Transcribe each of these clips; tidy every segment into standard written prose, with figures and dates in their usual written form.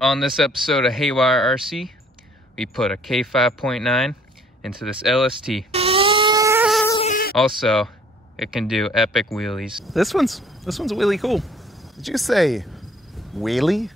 On this episode of Haywire RC, we put a K5.9 into this LST. Also, it can do epic wheelies. This one's really cool. Did you say wheelie?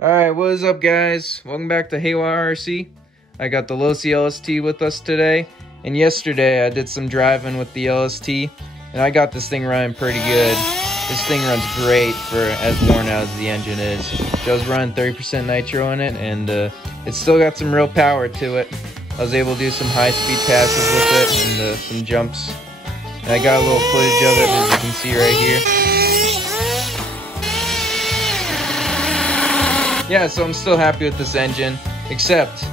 Alright, what is up guys? Welcome back to Haywire RC. I got the Losi LST with us today. And yesterday I did some driving with the LST. And I got this thing running pretty good. This thing runs great for as worn out as the engine is. I was running 30% nitro in it, and it's still got some real power to it. I was able to do some high-speed passes with it and some jumps. And I got a little footage of it, as you can see right here. Yeah, so I'm still happy with this engine, except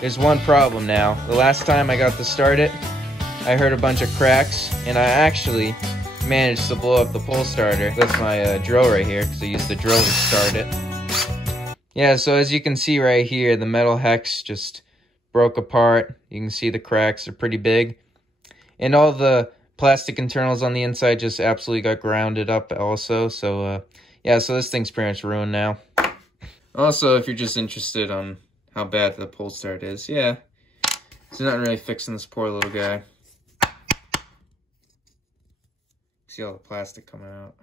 there's one problem now. The last time I got to start it, I heard a bunch of cracks, and I actually managed to blow up the pole starter with my drill right here, because I used the drill to start it. Yeah, so as you can see right here, the metal hex just broke apart. You can see the cracks are pretty big. And all the plastic internals on the inside just absolutely got grounded up also. So, yeah, so this thing's pretty much ruined now. Also, if you're just interested on how bad the pole start is, yeah, it's not really fixing this poor little guy. See all the plastic coming out.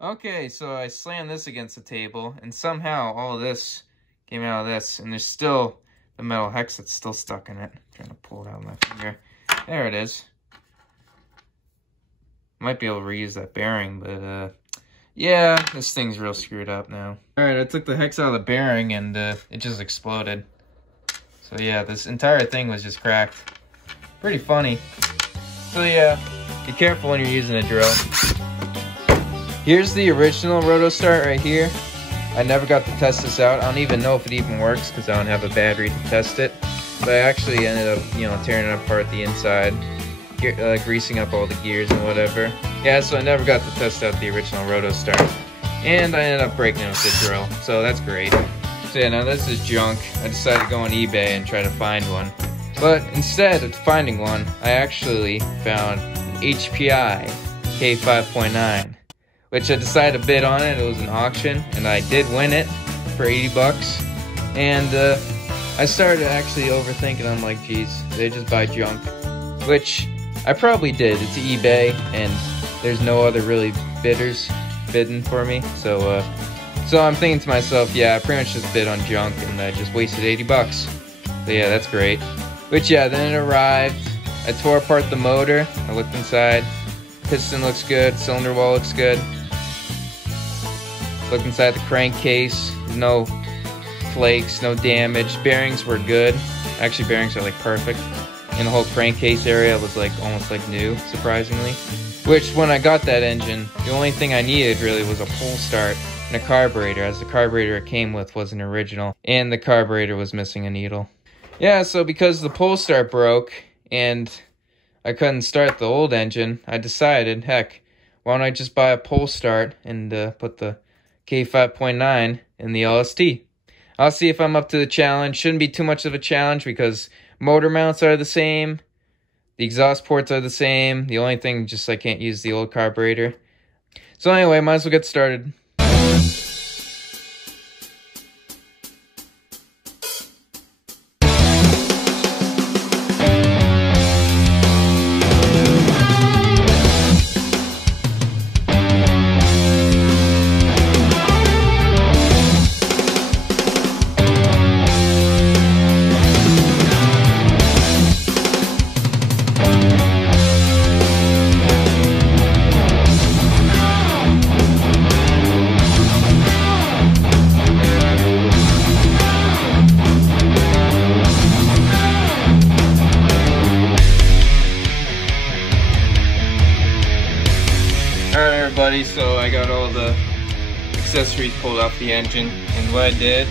Okay, so I slammed this against the table, and somehow all of this came out of this, and there's still the metal hex that's still stuck in it. I'm trying to pull it out of my finger. There it is. Might be able to reuse that bearing, but yeah, this thing's real screwed up now. Alright, I took the hex out of the bearing and it just exploded. So yeah, this entire thing was just cracked. Pretty funny. So yeah, be careful when you're using a drill. Here's the original Rotostart right here. I never got to test this out. I don't even know if it even works because I don't have a battery to test it. But I actually ended up, tearing it apart the inside. Greasing up all the gears and whatever. Yeah, so I never got to test out the original Rotostart. And I ended up breaking it with the drill, so that's great. So yeah, now this is junk. I decided to go on eBay and try to find one. But instead of finding one, I actually found an HPI K5.9, which I decided to bid on it. It was an auction, and I did win it for 80 bucks. And I started actually overthinking. I'm like, geez, they just buy junk, which I probably did. It's eBay, and there's no other really bidders bidding for me. So I'm thinking to myself, yeah, I pretty much just bid on junk, and I just wasted 80 bucks. So yeah, that's great. But yeah, then it arrived. I tore apart the motor. I looked inside. Piston looks good. Cylinder wall looks good. Looked inside the crankcase. No flakes, no damage. Bearings were good. Actually, bearings are like perfect. And the whole crankcase area was like almost like new, surprisingly. Which, when I got that engine, the only thing I needed really was a pole start and a carburetor, as the carburetor it came with wasn't original, and the carburetor was missing a needle. Yeah, so because the pole start broke and I couldn't start the old engine, I decided, heck, why don't I just buy a pole start and put the K5.9 in the LST. I'll see if I'm up to the challenge. Shouldn't be too much of a challenge because motor mounts are the same. The exhaust ports are the same. The only thing, just I can't use the old carburetor. So anyway, might as well get started. everybody. So I got all the accessories pulled off the engine, and what I did,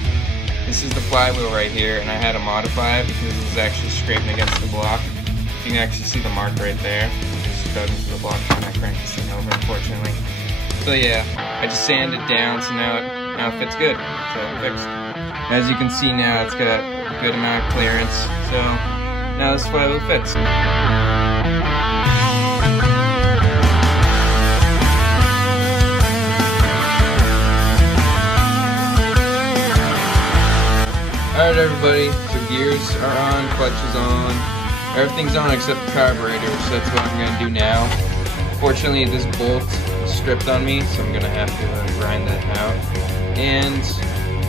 this is the flywheel right here, and I had to modify it because it was actually scraping against the block. You can actually see the mark right there. It just dug into the block when I cranked this thing over, unfortunately. So yeah, I just sanded it down, so now it fits good. So fixed. As you can see now, it's got a good amount of clearance. So now this flywheel fits. Alright everybody, so gears are on, clutch is on, everything's on except the carburetor, so that's what I'm going to do now. Fortunately this bolt is stripped on me, so I'm going to have to grind that out. And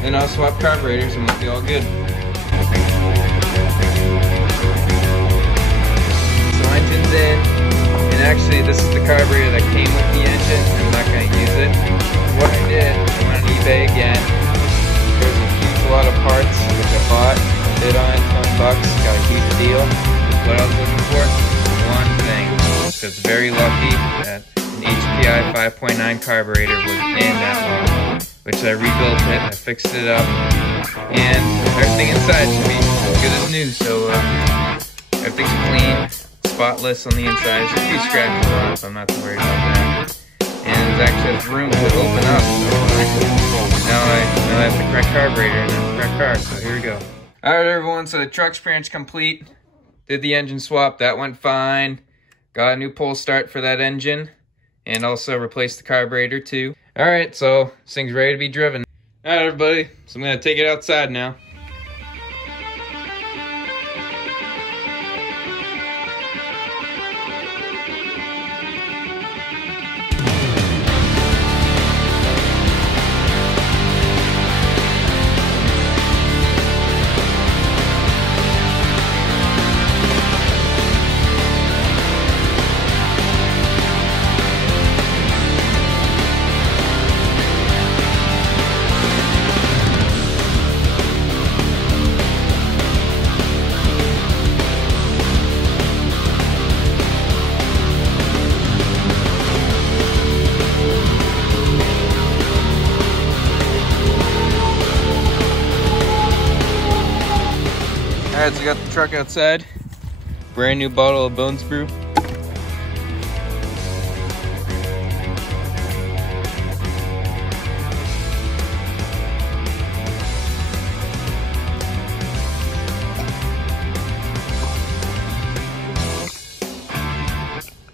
then I'll swap carburetors and we'll be all good. So engine's in, and actually this is the carburetor that came with the engine. I'm not going to use it. What I did, I went on eBay again. There's a lot of parts which I bought, bid on $20, got a huge deal. What I was looking for? One thing. So it's very lucky that an HPI 5.9 carburetor was in that model, which I rebuilt it, I fixed it up, and everything inside should be as good as new. So everything's clean, spotless on the inside. There's a few scratches on it, so I'm not too worried about that. And there's actually room to open up. So now I have the correct carburetor and the correct car, so here we go. Alright everyone, so the truck's pretty much complete. Did the engine swap, that went fine. Got a new pull start for that engine. And also replaced the carburetor too. Alright, so this thing's ready to be driven. Alright everybody, so I'm going to take it outside now. Alright, so I got the truck outside. Brand new bottle of Bones Brew.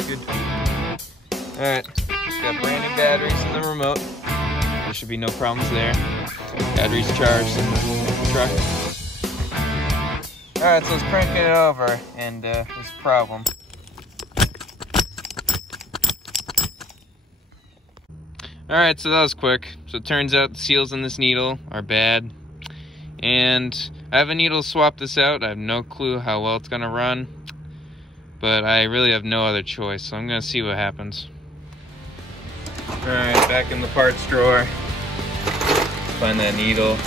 Good. Alright, got brand new batteries in the remote. There should be no problems there. Batteries charged in the truck. Alright, so let's crank it over, and there's a problem. Alright, so that was quick. So it turns out the seals on this needle are bad. And I have a needle to swap this out. I have no clue how well it's going to run. But I really have no other choice, so I'm going to see what happens. Alright, back in the parts drawer. Find that needle.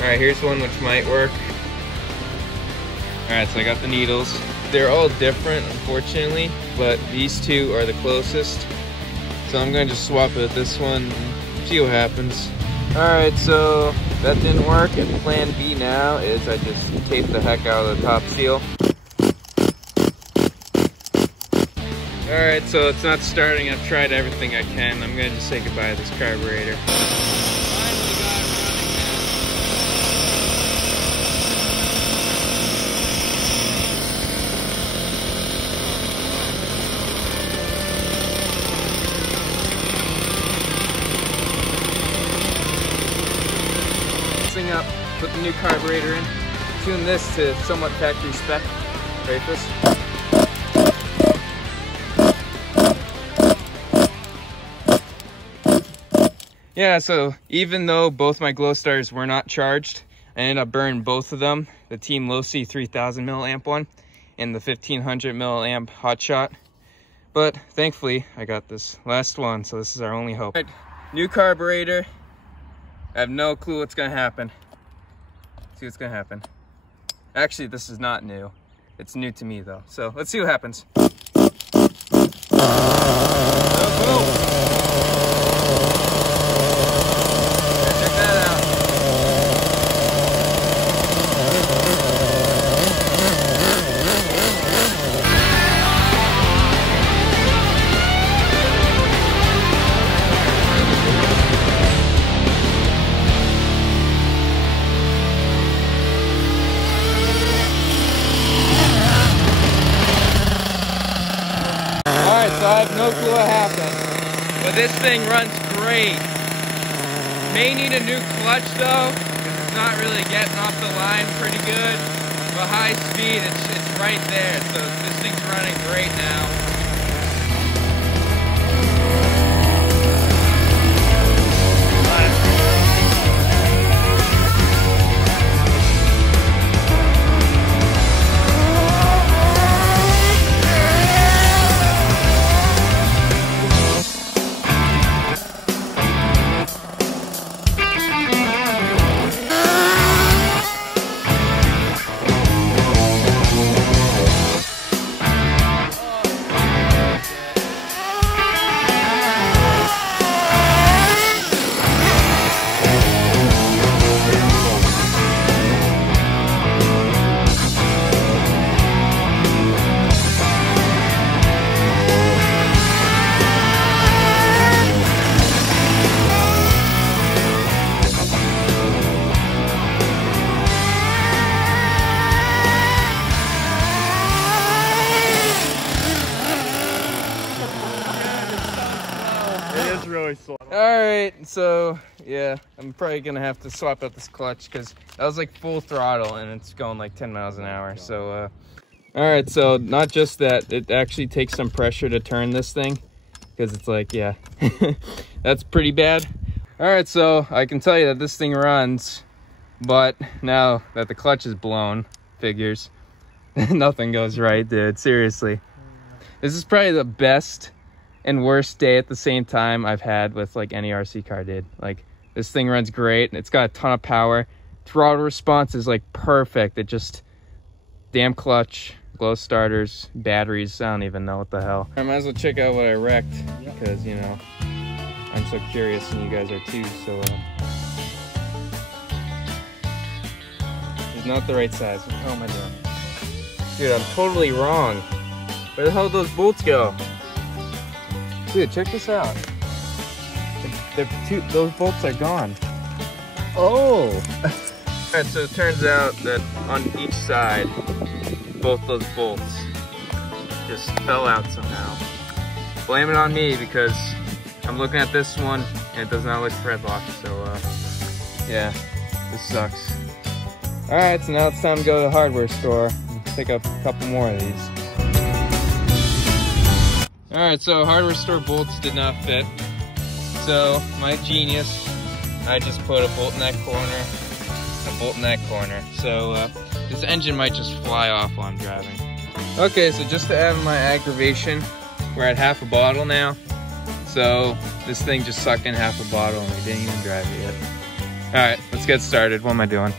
Alright, here's one which might work. Alright, so I got the needles. They're all different, unfortunately, but these two are the closest. So I'm going to just swap it with this one and see what happens. Alright, so that didn't work, and plan B now is I just tape the heck out of the top seal. Alright, so it's not starting. I've tried everything I can. I'm going to just say goodbye to this carburetor. Up, put the new carburetor in, tune this to somewhat factory spec. Ready for this? Yeah, so even though both my glow stars were not charged, I ended up burning both of them, the Team Losi 3000 milliamp one and the 1500 milliamp hotshot. But thankfully I got this last one, so this is our only hope. Right, new carburetor. I have no clue what's gonna happen. See what's gonna happen. Actually, this is not new. It's new to me though. So let's see what happens. But this thing runs great. May need a new clutch though, because it's not really getting off the line pretty good. But high speed, it's right there. So this thing's running great now. Alright, so yeah, I'm probably gonna have to swap out this clutch because that was like full throttle and it's going like 10 miles an hour. So alright, so not just that, it actually takes some pressure to turn this thing because it's like, yeah, that's pretty bad. Alright, so I can tell you that this thing runs, but now that the clutch is blown, figures, nothing goes right, dude, seriously. This is probably the best and worst day at the same time I've had with like any RC car, dude. Like, this thing runs great and it's got a ton of power. Throttle response is like perfect. It just, damn clutch, glow starters, batteries, I don't even know what the hell. I might as well check out what I wrecked because, you know, I'm so curious and you guys are too, so it's not the right size. What the hell am I doing? Dude, I'm totally wrong. Where the hell did those bolts go? Dude, check this out. Those bolts are gone. Oh! Alright, so it turns out that on each side, both those bolts just fell out somehow. Blame it on me because I'm looking at this one and it does not look thread locked, so yeah, this sucks. Alright, so now it's time to go to the hardware store and pick up a couple more of these. Alright, so hardware store bolts did not fit. So, my genius, I just put a bolt in that corner, a bolt in that corner. So, this engine might just fly off while I'm driving. Okay, so just to add my aggravation, we're at half a bottle now. So, this thing just sucked in half a bottle and we didn't even drive it yet. Alright, let's get started. What am I doing?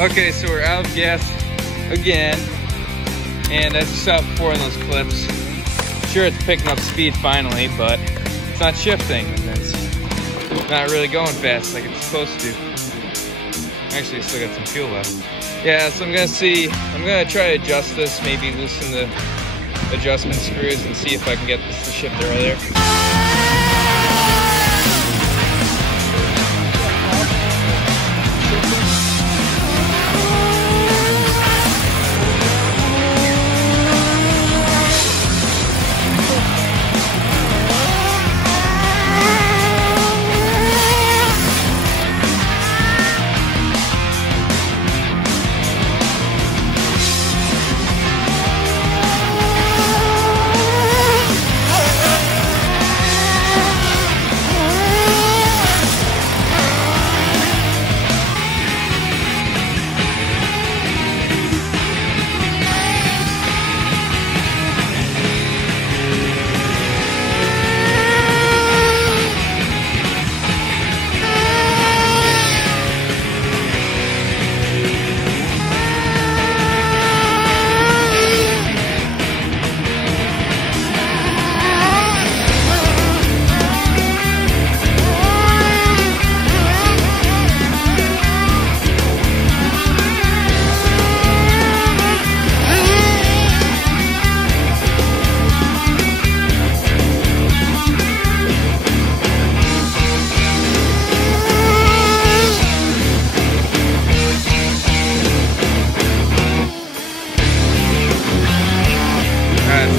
Okay, so we're out of gas again, and as you saw before in those clips, sure it's picking up speed finally, but it's not shifting, and it's not really going fast like it's supposed to. Actually, I still got some fuel left. Yeah, so I'm gonna try to adjust this, maybe loosen the adjustment screws and see if I can get this to shift earlier.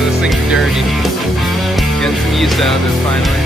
this thing's dirty. Getting some use out of it finally.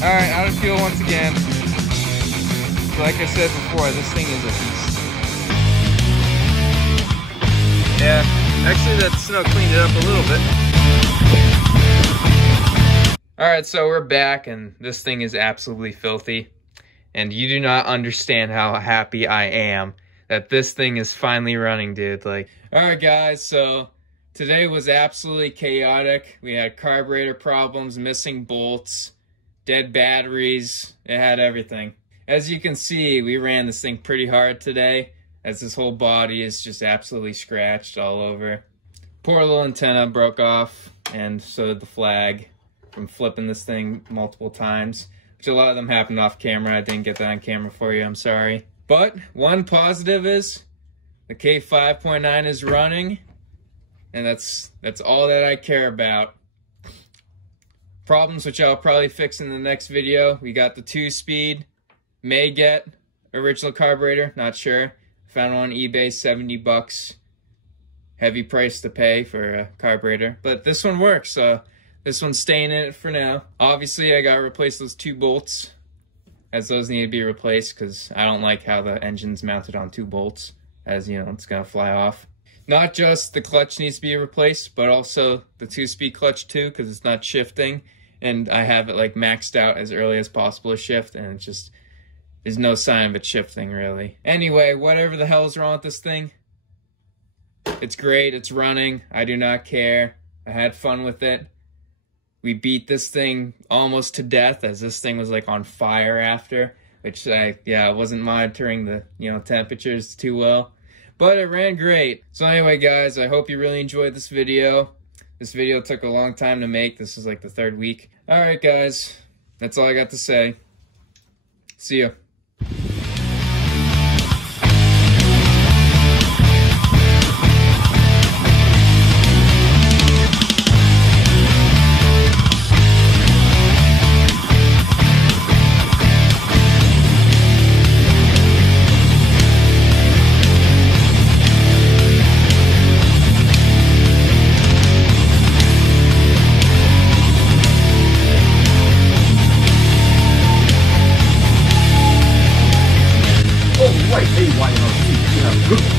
Alright, out of fuel once again. So like I said before, this thing is a beast. Yeah, actually that snow cleaned it up a little bit. Alright, so we're back and this thing is absolutely filthy. And you do not understand how happy I am that this thing is finally running, dude. Like, alright guys, so today was absolutely chaotic. We had carburetor problems, missing bolts, dead batteries. It had everything. As you can see, we ran this thing pretty hard today, as this whole body is just absolutely scratched all over. Poor little antenna broke off, and so did the flag from flipping this thing multiple times, which a lot of them happened off camera. I didn't get that on camera for you, I'm sorry. But one positive is the K5.9 is running, and that's all that I care about. Problems which I'll probably fix in the next video. We got the 2-speed, may get original carburetor, not sure. Found one on eBay, 70 bucks. Heavy price to pay for a carburetor. But this one works, so this one's staying in it for now. Obviously, I gotta replace those 2 bolts, as those need to be replaced, because I don't like how the engine's mounted on 2 bolts, as you know, it's gonna fly off. Not just the clutch needs to be replaced, but also the 2-speed clutch too, because it's not shifting, and I have it like maxed out as early as possible to shift, and it just, there's no sign of it shifting really. Anyway, whatever the hell is wrong with this thing, it's great, it's running, I do not care. I had fun with it. We beat this thing almost to death, as this thing was like on fire after, which I wasn't monitoring the, you know, temperatures too well, but it ran great. So anyway, guys, I hope you really enjoyed this video. This video took a long time to make. This is like the 3rd week. All right, guys, that's all I got to say. See ya. K5.9.